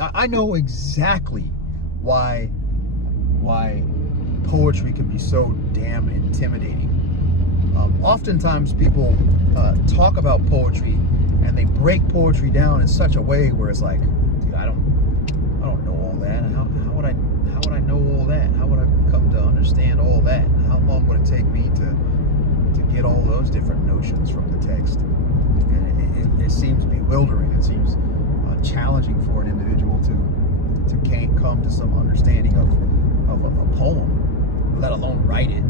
I know exactly why poetry can be so damn intimidating. Oftentimes people talk about poetry and they break poetry down in such a way where it's like, dude, I don't know all that. How would I know all that? How would I come to understand all that? How long would it take me to get all those different notions from the text? And it seems bewildering. It seems challenging for an individual to come to some understanding of a poem, let alone write it.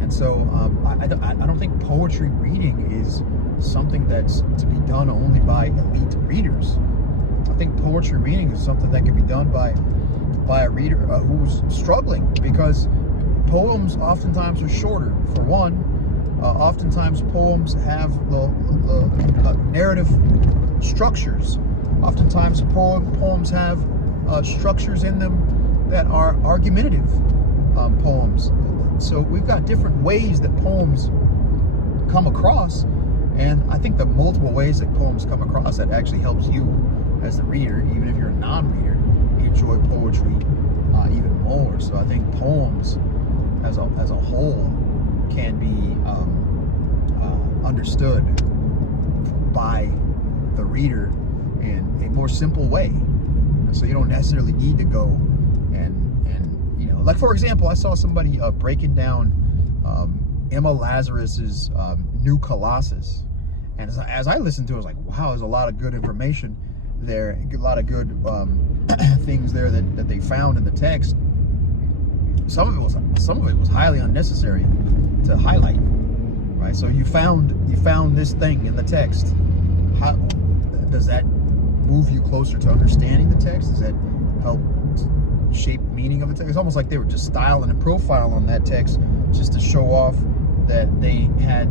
And so I don't think poetry reading is something that's to be done only by elite readers. I think poetry reading is something that can be done by a reader who's struggling, because poems oftentimes are shorter. For one, oftentimes poems have the narrative structures. Oftentimes poems have structures in them that are argumentative poems. So we've got different ways that poems come across, and I think the multiple ways that poems come across, that actually helps you as the reader, even if you're a non-reader, enjoy poetry even more. So I think poems as a whole can be understood by the reader in a more simple way. So you don't necessarily need to go and like, for example, I saw somebody breaking down Emma Lazarus's New Colossus, and as I listened to it, I was like, wow, there's a lot of good information there, a lot of good things there that they found in the text. Some of it was highly unnecessary to highlight, right? So you found this thing in the text. How does that move you closer to understanding the text? Does that help shape meaning of the text? It's almost like they were just styling and profile on that text just to show off that they had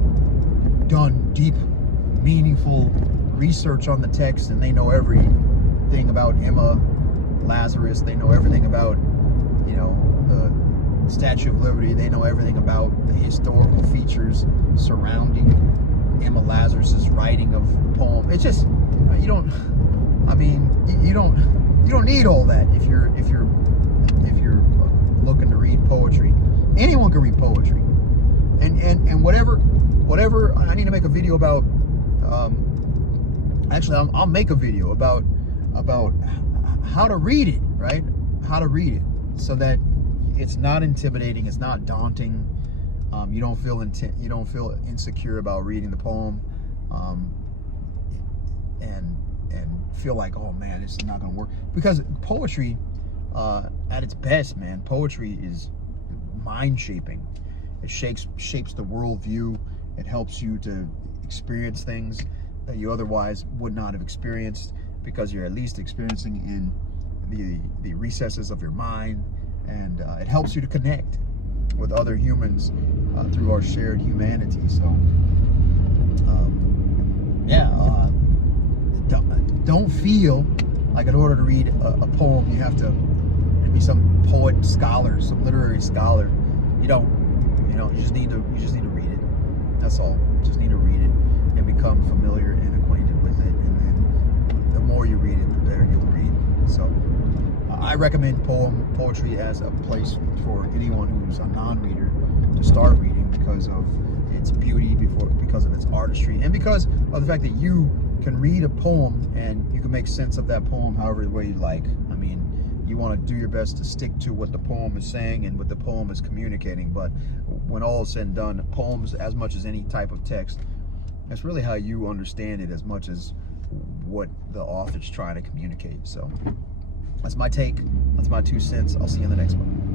done deep, meaningful research on the text, and they know everything about Emma Lazarus. They know everything about, the Statue of Liberty. They know everything about the historical features surrounding Emma Lazarus's writing of the poem. It's just, you don't need all that if you're looking to read poetry. Anyone can read poetry, and whatever I need to make a video about. Actually, I'll make a video about how to read it, right? How to read it so that it's not intimidating, it's not daunting. You don't feel insecure about reading the poem, and feel like, oh man, this is not gonna work. Because poetry, at its best, man, poetry is mind shaping. It shapes the worldview. It helps you to experience things that you otherwise would not have experienced, because you're at least experiencing in the recesses of your mind, and it helps you to connect with other humans through our shared humanity. So don't feel like in order to read a poem you have to be some poet scholar, some literary scholar. You just need to read it. That's all. Just need to read it and become familiar and acquainted with it, and then the more you read it, the better you'll read. So I recommend poetry as a place for anyone who's a non-reader to start reading, because of its beauty, because of its artistry, and because of the fact that you can read a poem and you can make sense of that poem however way you like. I mean, you want to do your best to stick to what the poem is saying and what the poem is communicating, but when all is said and done, poems, as much as any type of text, that's really how you understand it as much as what the author's trying to communicate. So that's my take. That's my 2 cents. I'll see you in the next one.